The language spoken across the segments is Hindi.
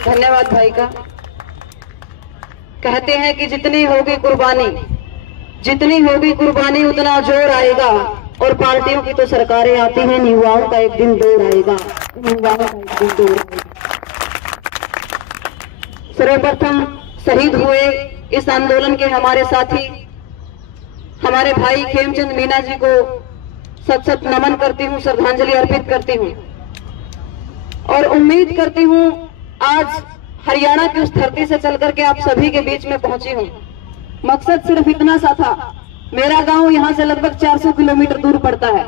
धन्यवाद भाई का। कहते हैं कि जितनी होगी कुर्बानी उतना जोर आएगा, और पार्टियों की तो सरकारें आती हैं, युवाओं का एक दिन दौर आएगा, सर्वप्रथम शहीद हुए इस आंदोलन के हमारे साथी, हमारे भाई खेमचंद मीना जी को सत सत नमन करती हूँ, श्रद्धांजलि अर्पित करती हूँ, और उम्मीद करती हूँ आज हरियाणा की उस धरती से चल करके आप सभी के बीच में पहुंची हूँ। मकसद सिर्फ इतना सा था, मेरा गांव यहाँ से लगभग 400 किलोमीटर दूर पड़ता है।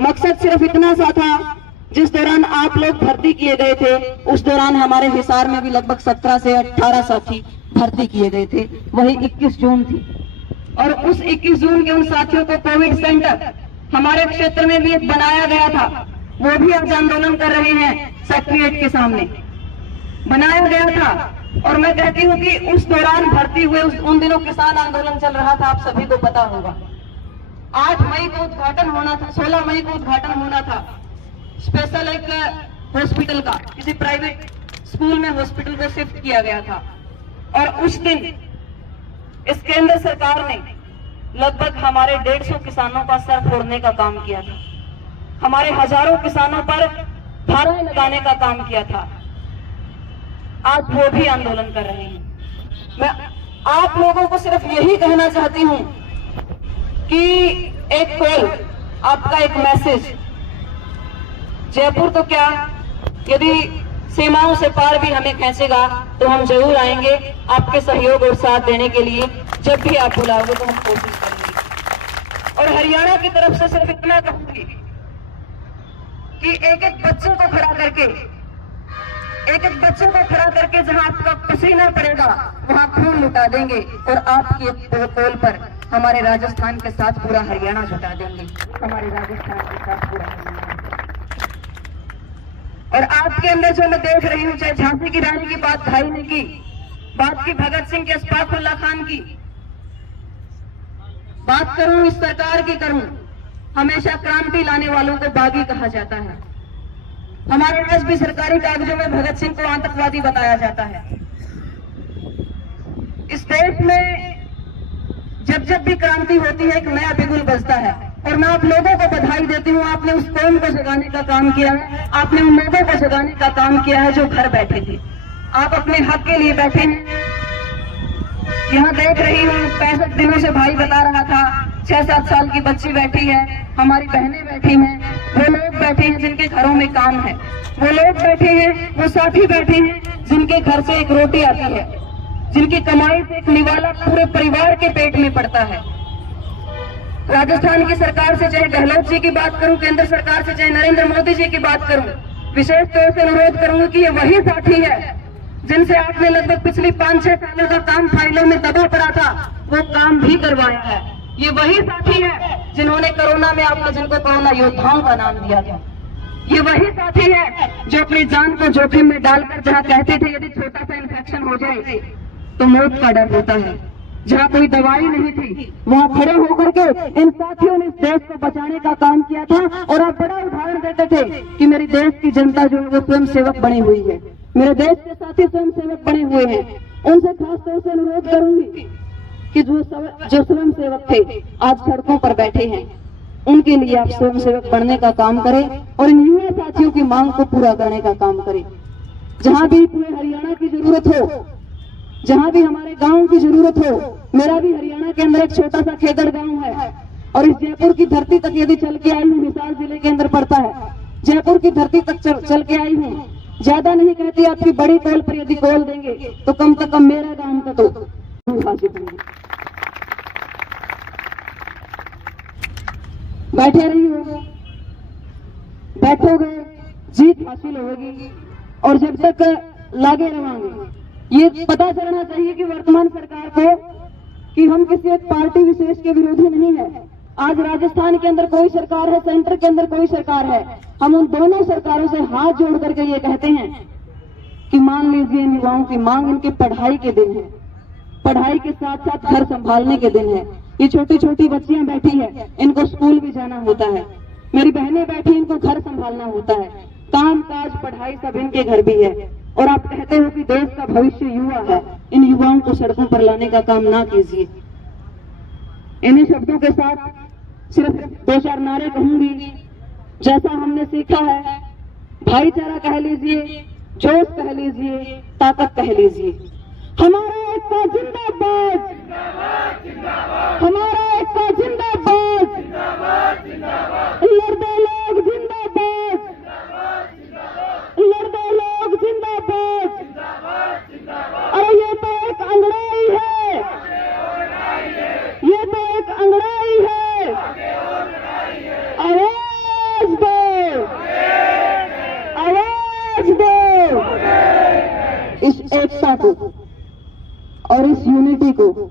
मकसद सिर्फ इतना सा था, जिस दौरान आप लोग भर्ती किए गए थे उस दौरान हमारे हिसार में भी लगभग 17 से 18 साथी भर्ती किए गए थे। वही 21 जून थी, और उस 21 जून के उन साथियों को कोविड सेंटर हमारे क्षेत्र में भी एक बनाया गया था, वो भी आज आंदोलन कर रहे हैं सेक्रेटरीट के सामने बनाया गया था। और मैं कहती हूँ कि उस दौरान भर्ती हुए उन दिनों किसान आंदोलन चल रहा था, आप सभी को पता होगा। 8 मई को उद्घाटन होना था, 16 मई को उद्घाटन होना था स्पेशल एक हॉस्पिटल का, किसी प्राइवेट स्कूल में हॉस्पिटल को शिफ्ट किया गया था। और उस दिन इस केंद्र सरकार ने लगभग हमारे 150 किसानों का सर फोड़ने का काम किया था, हमारे हजारों किसानों पर धाराएं लगाने का काम किया था। आज वो भी आंदोलन कर रहे हैं। मैं आप लोगों को सिर्फ यही कहना चाहती हूं कि एक कॉल, आपका एक मैसेज, जयपुर तो क्या, यदि सीमाओं से पार भी हमें खींचेगा तो हम जरूर आएंगे आपके सहयोग और साथ देने के लिए। जब भी आप बुलाओगे तो हम कोशिश करेंगे। और हरियाणा की तरफ से सिर्फ इतना कहूंगी कि एक एक बच्चे को खड़ा करके जहां आपका पसीना पड़ेगा वहां खून लुटा देंगे, और आपके कॉल पर हमारे राजस्थान के साथ पूरा हरियाणा जुटा देंगे, हमारे राजस्थान के साथ पूरा हरियाणा। और आपके अंदर जो मैं देख रही हूँ, चाहे झांसी की रानी की बात भाई ने की, बात की भगत सिंह के, अशफाकुल्लाह खान की, बात करूं इस सरकार की करूं, हमेशा क्रांति लाने वालों को बागी कहा जाता है। हमारे देश भी सरकारी कागजों में भगत सिंह को आतंकवादी बताया जाता है। इस देश में जब भी क्रांति होती है एक नया बिगुल बजता है, और मैं आप लोगों को बधाई देती हूँ। आपने उस कौम को जगाने का काम किया है, आपने उन लोगों को जगाने का काम किया है जो घर बैठे थे। आप अपने हक के लिए बैठे हैं। यहाँ देख रही हूँ 65 दिनों से भाई बता रहा था, 6-7 साल की बच्ची बैठी है, हमारी बहनें बैठी हैं, वो लोग बैठे हैं जिनके घरों में काम है, वो लोग बैठे हैं, वो साथी बैठे हैं जिनके घर से एक रोटी आती है, जिनकी कमाई से एक निवाला पूरे परिवार के पेट में पड़ता है। राजस्थान की सरकार से चाहे गहलोत जी की बात करूं, केंद्र सरकार से चाहे नरेंद्र मोदी जी की बात करूं, विशेष तौर से अनुरोध करूंगा कि ये वही साथी है जिनसे आपने लगभग पिछली 5-6 सालों का काम फाइलों में दबा पड़ा था, वो काम भी करवाया है। ये वही साथी है जिन्होंने कोरोना में आपने जिनको कोरोना योद्धाओं का नाम दिया था। ये वही साथी है जो अपनी जान को जोखिम में डालकर जहाँ कहते थे यदि छोटा सा इन्फेक्शन हो जाए तो मौत का डर होता है, जहाँ कोई दवाई नहीं थी, वहाँ खड़े होकर के इन साथियों ने इस देश को बचाने का काम किया था। और आप बड़ा उदाहरण देते थे कि मेरी देश की जनता जो है वो स्वयं सेवक बनी हुई है, मेरे देश के साथी स्वयं सेवक बने हुए हैं। उनसे खास तौर से अनुरोध करूंगी कि जो स्वयं सेवक थे आज सड़कों पर बैठे हैं, उनके लिए आप स्वयं सेवक बनने का काम करें और इन युवा साथियों की मांग को पूरा करने का काम करें। जहां भी पूरे हरियाणा की जरूरत हो, जहां भी हमारे गांव की जरूरत हो, मेरा भी हरियाणा के अंदर एक छोटा सा खेदड़ गांव है, और इस जयपुर की धरती तक यदि चल के आई हूँ, हिसार जिले के अंदर पड़ता है, जयपुर की धरती तक चल के आई हूँ। ज्यादा नहीं कहती, आपकी बड़ी कॉल पर यदि कॉल देंगे तो कम से कम मेरे गांव का तो बैठे रही होगी, बैठोगे जीत हासिल होगी, और जब तक लागे रहेंगे। ये पता चलना चाहिए कि वर्तमान सरकार को कि हम किसी एक पार्टी विशेष के विरोधी नहीं है। आज राजस्थान के अंदर कोई सरकार है, सेंटर के अंदर कोई सरकार है, हम उन दोनों सरकारों से हाथ जोड़ करके ये कहते हैं कि मान लीजिए युवाओं की मांग इनकी पढ़ाई के दिन है, पढ़ाई के साथ साथ घर संभालने के दिन है। ये छोटी छोटी बच्चियां बैठी है, इनको स्कूल भी जाना होता है, मेरी बहनें बैठी, इनको घर संभालना होता है, काम काज पढ़ाई सब इनके घर भी है। और आप कहते हो कि देश का भविष्य युवा है, इन युवाओं को सड़कों पर लाने का काम ना कीजिए। इन्हीं शब्दों के साथ सिर्फ 2-4 नारे कहूंगी। जैसा हमने सीखा है, भाईचारा कह लीजिए, जोश कह लीजिए, ताकत कह लीजिए। हमारा एकता जिंदाबाद, हमारा एकता जिंदाबाद, लड़ते लोग जिंदाबाद, लड़ते लोग जिंदाबाद। अरे ये तो एक अंगड़ाई है, ये तो एक अंगड़ाई है। आवाज दो, आवाज दो। इस एकता को और इस यूनिटी को,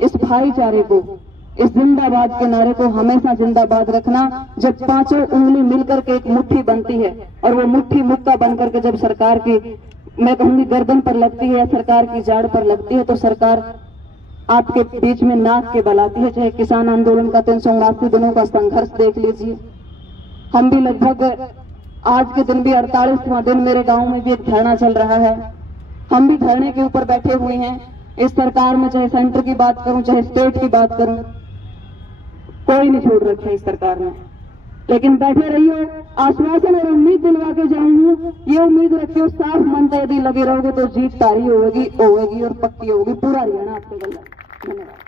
इस भाईचारे को, इस जिंदाबाद के नारे को हमेशा जिंदाबाद रखना। जब पांचों उंगली मिलकर के एक मुट्ठी बनती है और वो मुट्ठी मुक्का बनकर के जब सरकार की, मैं कहूंगी, गर्दन पर लगती है या सरकार की जाड़ पर लगती है, तो सरकार आपके बीच में नाक के बल आती है। चाहे किसान आंदोलन का 379 दिनों का संघर्ष देख लीजिए। हम भी लगभग आज के दिन भी 48वां दिन, मेरे गांव में भी एक धरना चल रहा है। हम भी धरने के ऊपर बैठे हुए हैं। इस सरकार में चाहे सेंटर की बात करूं, चाहे स्टेट की बात करूं, कोई नहीं छोड़ रखा इस सरकार ने। लेकिन बैठे रहियो, आश्वासन और उम्मीद दिलवा के जाऊंगी। ये उम्मीद रखियो, साफ मन से यदि लगे रहोगे तो जीत तारी होगी और पक्की होगी। पूरा हरियाणा आपके गला। धन्यवाद।